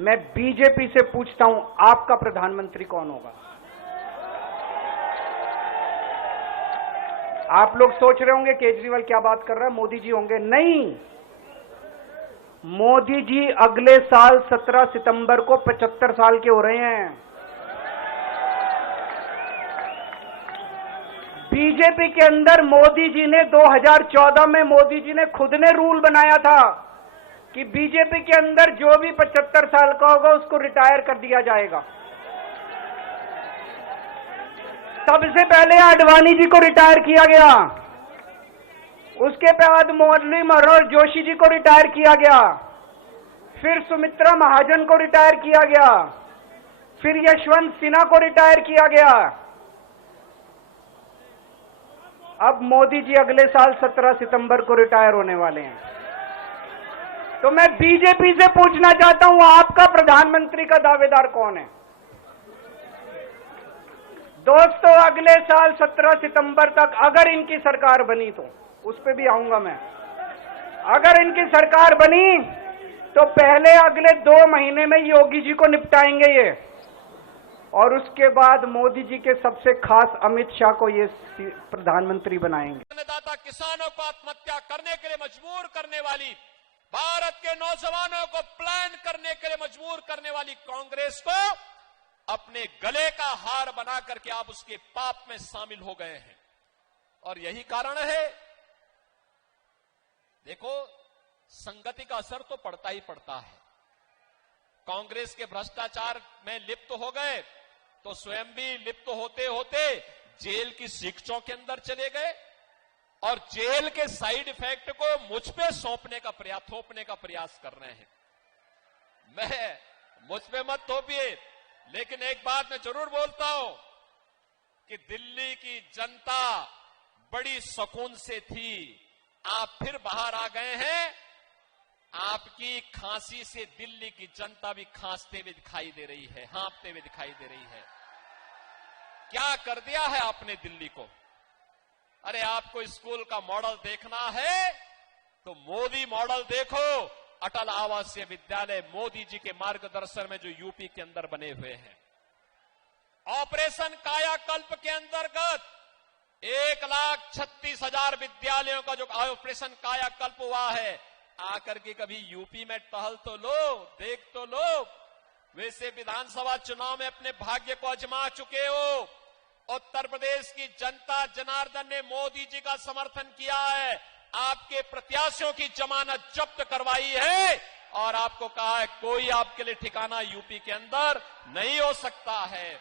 मैं बीजेपी से पूछता हूं, आपका प्रधानमंत्री कौन होगा? आप लोग सोच रहे होंगे केजरीवाल क्या बात कर रहा है, मोदी जी होंगे। नहीं, मोदी जी अगले साल 17 सितंबर को 75 साल के हो रहे हैं। बीजेपी के अंदर मोदी जी ने 2014 में मोदी जी ने खुद ने रूल बनाया था कि बीजेपी के अंदर जो भी 75 साल का होगा उसको रिटायर कर दिया जाएगा। सबसे पहले आडवाणी जी को रिटायर किया गया, उसके बाद मुरली मनोहर जोशी जी को रिटायर किया गया, फिर सुमित्रा महाजन को रिटायर किया गया, फिर यशवंत सिन्हा को रिटायर किया गया। अब मोदी जी अगले साल 17 सितंबर को रिटायर होने वाले हैं। तो मैं बीजेपी से पूछना चाहता हूं, आपका प्रधानमंत्री का दावेदार कौन है? दोस्तों, अगले साल 17 सितंबर तक अगर इनकी सरकार बनी, तो उस पर भी आऊंगा मैं। अगर इनकी सरकार बनी तो पहले अगले 2 महीने में योगी जी को निपटाएंगे ये, और उसके बाद मोदी जी के सबसे खास अमित शाह को ये प्रधानमंत्री बनाएंगे। अन्नदाता किसानों को आत्महत्या करने के लिए मजबूर करने वाली, भारत के नौजवानों को प्लान करने के लिए मजबूर करने वाली कांग्रेस को अपने गले का हार बना करके आप उसके पाप में शामिल हो गए हैं। और यही कारण है, देखो, संगति का असर तो पड़ता ही पड़ता है। कांग्रेस के भ्रष्टाचार में लिप्त हो गए तो स्वयं भी लिप्त होते होते जेल की शिक्षों के अंदर चले गए, और जेल के साइड इफेक्ट को मुझ पे थोपने का प्रयास कर रहे हैं। मुझ पे मत थोपिए, लेकिन एक बात मैं जरूर बोलता हूं कि दिल्ली की जनता बड़ी सुकून से थी, आप फिर बाहर आ गए हैं। आपकी खांसी से दिल्ली की जनता भी खांसते हुए दिखाई दे रही है, हाँफते हुए दिखाई दे रही है। क्या कर दिया है आपने दिल्ली को? अरे, आपको स्कूल का मॉडल देखना है तो मोदी मॉडल देखो। अटल आवासीय विद्यालय मोदी जी के मार्गदर्शन में जो यूपी के अंदर बने हुए हैं। ऑपरेशन कायाकल्प के अंतर्गत 1,36,000 विद्यालयों का जो ऑपरेशन कायाकल्प हुआ है, आकर के कभी यूपी में टहल तो लो, देख तो लो। वैसे विधानसभा चुनाव में अपने भाग्य को आजमा चुके हो। उत्तर प्रदेश की जनता जनार्दन ने मोदी जी का समर्थन किया है, आपके प्रत्याशियों की जमानत जब्त करवाई है, और आपको कहा है कोई आपके लिए ठिकाना यूपी के अंदर नहीं हो सकता है।